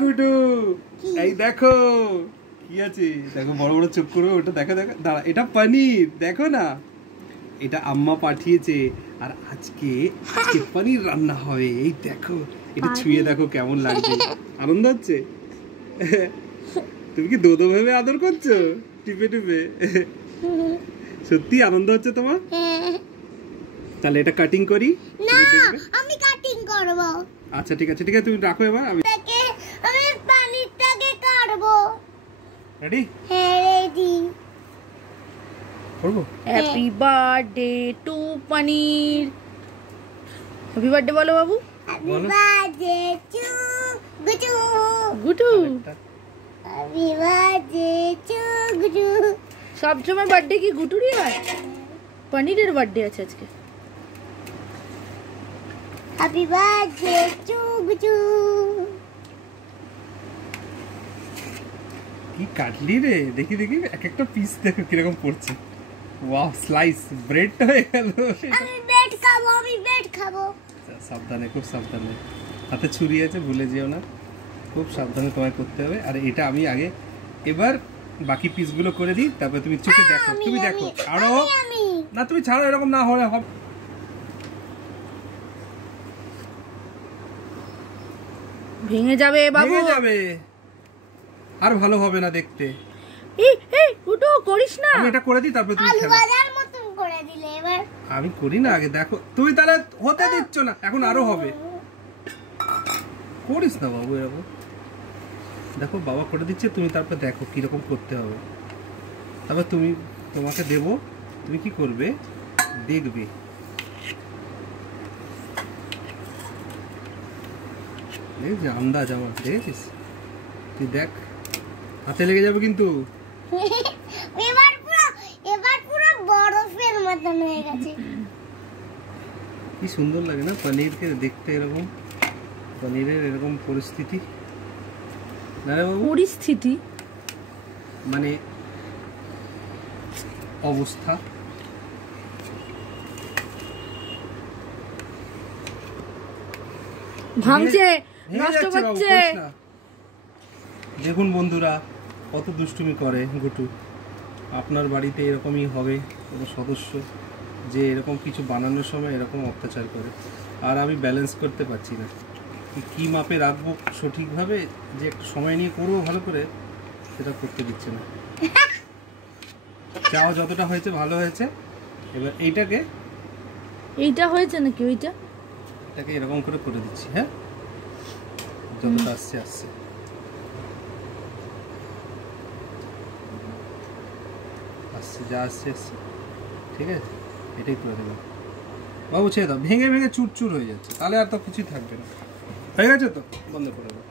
গুডু এই দেখো কি আছে, দেখো বড় বড় চোখ করবে, ওটা দেখো দেখো, দাঁড়া, এটা পনির, দেখো না, এটা আম্মা পাঠিয়েছে, আর আজকে পনির রান্না হবে। এই দেখো, এটা ছুঁয়ে দেখো কেমন লাগছে, আনন্দ হচ্ছে? তুমি কি দোদো ভেবে আদর করছো টিপে টিপে? সত্যি আনন্দ হচ্ছে তোমার? তাহলে এটা কাটিং করি। না, আমি কাটিং করব। আচ্ছা ঠিক আছে, ঠিক আছে, তুমি রাখো এবার। আমি পানিটাকে কাটব। রেডি? হ্যাঁ রেডি। করব। Happy birthday to Paneer. Happy birthday বলো বাবু। Happy birthday to Gudu. Gudu happy birthday to Gudu. সব সময় বার্থডে কি গুটুরই হয়? পনিরের বার্থডে আছে আজকে। হ্যাপি বার্থডে টু গুডু। কি কাটলি রে, দেখি দেখি, এক একটা পিস দেখো কিরকম পড়ছে। ওয়াও, স্লাইস ব্রেডটা হয়ে গেল। আমি ব্রেড খাবো, আমি ব্রেড খাবো। সাবধানে, খুব সাবধানে, হাতে ছুরি আছে, ভুলে যেও না, খুব সাবধানে তোমায় করতে হবে। আর এটা আমি আগে এবার বাকি পিসগুলো করে দিই, তারপর তুমি চোখে দেখো, তুমি দেখো আরো না, তুমি ছাড়ো, এরকম না হলে হবে। ভেঙে যাবে বাবু, ভেঙে যাবে, আর ভালো হবে না দেখতে। এই এই গুটু করিস না। আমি এটা করে দিই, তারপর তুমি আলু খেলো। ভাজার মতন করে দিলে এবার। আমি করি না আগে, দেখো তুই তাহলে হতে দিচ্ছ না, এখন আরো হবে। করিস না বাবু এরকম, দেখো বাবা করে দিচ্ছে, তুমি তারপর দেখো কিরকম করতে হবে, তারপর তোমাকে দেব, তুমি কি করবে দেখবে। দেখেছিস আন্দাজ আমার, দেখেছিস? তুই দেখ, হাতে লেগে যাবে কিন্তু। এবার পুরো বরফের মতন হয়ে গেছে। কি সুন্দর লাগে না পনিরকে দেখতে, এরকম পনিরের এরকম পরিস্থিতি না রে বাবু? পরিস্থিতি মানে অবস্থা। ভাঙছে, নষ্ট করছে। দেখুন বন্ধুরা, কত দুষ্টুমি করে গুটু। আপনার বাড়িতে এরকমই হবে কোনো সদস্য, যে এরকম কিছু বানানোর সময় এরকম অত্যাচার করে, আর আমি ব্যালেন্স করতে পারছি না কি মাপে রাখবো সঠিকভাবে, যে একটু সময় নিয়ে করবো ভালো করে, সেটা করতে দিচ্ছে না। চাও যতটা হয়েছে ভালো হয়েছে, এবার এইটা হয়েছে নাকি ওইটা? এটাকে এরকম করে করে দিচ্ছি। হ্যাঁ, যতটা আসছে আসছে, যা আসছে আসছে, ঠিক আছে, এটাই করে দেবো বাবু। ছেড়ে দাও, ভেঙে ভেঙে চুরচুর হয়ে যাচ্ছে, তাহলে আর তো কিছুই থাকবে না। হয়ে গেছে তো, বন্ধ করে দেবো।